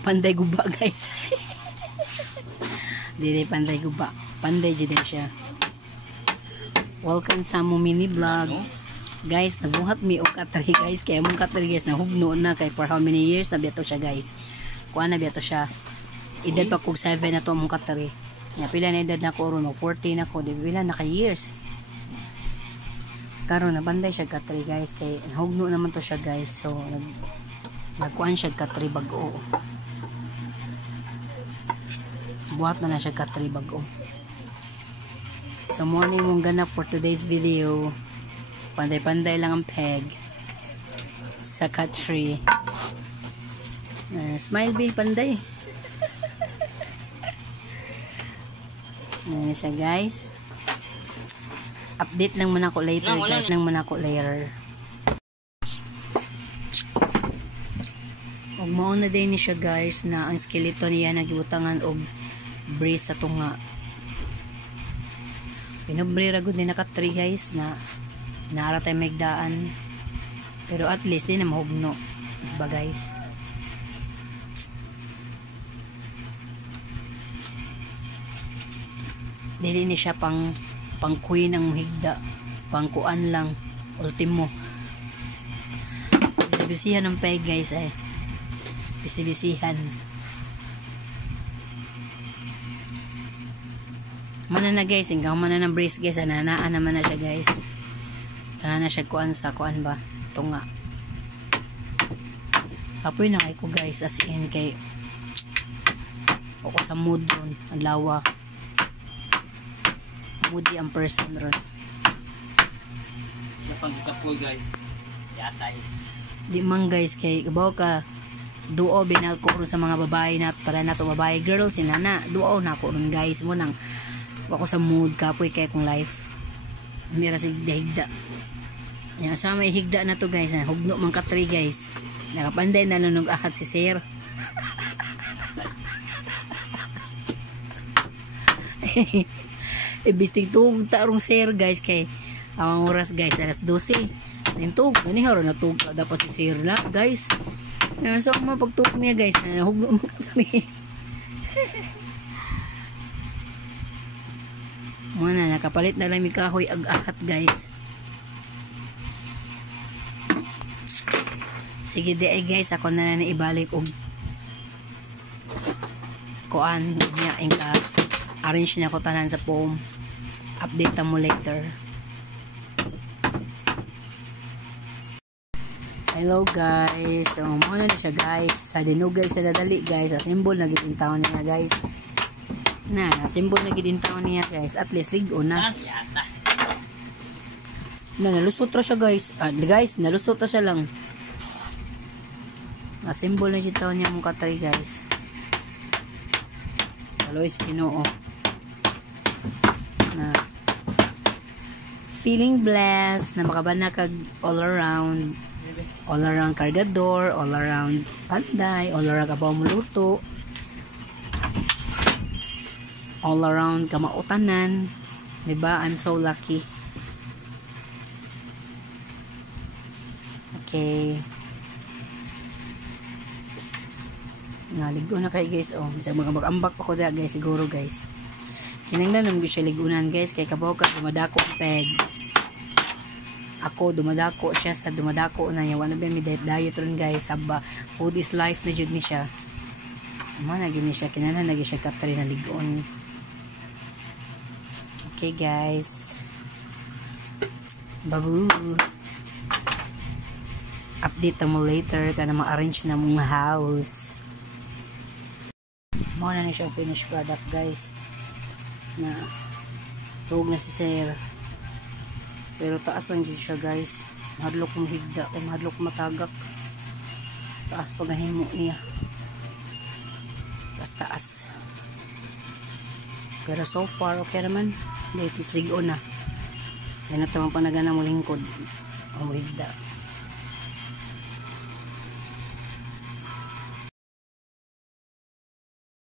Panday guba guys. Dili panday guba. Panday jud siya. Welcome sa mo mini vlog. Guys, nabuhat mi og katri guys. Kaya mong katri guys nahugno na kay for how many years na biyato siya guys. Kuha na biyato siya. Edad pa kog 7 na to mong katri. Nya pila na edad na ko ron 14 na ko. Di pila na ka years. Karon na panday siya katri guys kay nahugno naman to siya guys. So nagkuan siya katri bag-o. Buhat na siya katri bag-o. So morning mong ganap for today's video. Panday-panday lang ang peg sa katri. Smile bill panday. Ayan siya guys. Update lang muna ako later guys. Og mao na din ni siya guys na ang skeleton niya nagibutangan og brace sa tunga. Pinobre ra gud ni naka 3 guys na naara tay magdaan. Pero at least di na mahugno ba guys. Dili ni siya pang queen ng higda, pang kuan lang ultimo. Bisibisihan ng peg guys ay. Bisibisihan. Mana na guys, hanggang mana ng brace guys, nanaan naman na siya guys. Tara na siya kuan sa kuan ba? Tunga. Apoy na kay ko guys, as in kay ako sa mood ron, ang lawa. Moody ang person ron. Sa pagkapul guys, yatay. Di man guys, kay kabaw ka duo binako ron sa mga babae na para na to babae girl sinana duo na ko ron guys mo nang ako sa mood kapoy kay kong life mira sig higda yan sa may higda na to guys hugno man ka 3 guys nakapanday na lunog ahat si sir ibistig tug tarong sir guys kay ang oras guys alas 12 tintog ani haro na tug dapat si sir na guys. So, mapagtukok niya guys, hugno mo katri. Muna, nakapalit na lang may kahoy ag-ahat guys. Sige di ay guys, ako na ibalik og kuan niya, inka arrange na ko tanan sa foam. Update mo later. Hello guys, so muna na siya guys, sa dinugay sa dadali guys, sa symbol na gitintaw niya guys, na symbol na gitintaw niya guys, at least ligo na, nalusot ra siya guys, guys, nalusot ra siya lang, na symbol na gitintaw niya mong katay guys, Alois Pinoo, na feeling blessed, na makabana kag all around cargador, all around panday, all around kabaw muluto, all around kamautanan, diba? I'm so lucky. Okay, naligo na kayo guys. Oh, bisag mag-ambak pa ko da guys, siguro guys kinanglan naman siya ligunan guys, kay kabaw ka dumadako ang peg. Ako dumadako siya sa dumadako na niya wala ba mi diet ron guys, haba food is life na jud ni siya man nagini siya kinahanglan lagi siya katri na ligon. Okay guys, babu update mo later kana ma-arrange na mong house mo na siya finished product guys na tug na si sir. Pero taas lang dyan siya guys. Mahadlok mong higda. O mahadlok matagak. Taas pagahin mo iya. Taas. Pero so far okay naman. Dahil tisligo na. Kaya natamang panagana mo lingkod. O mo higda.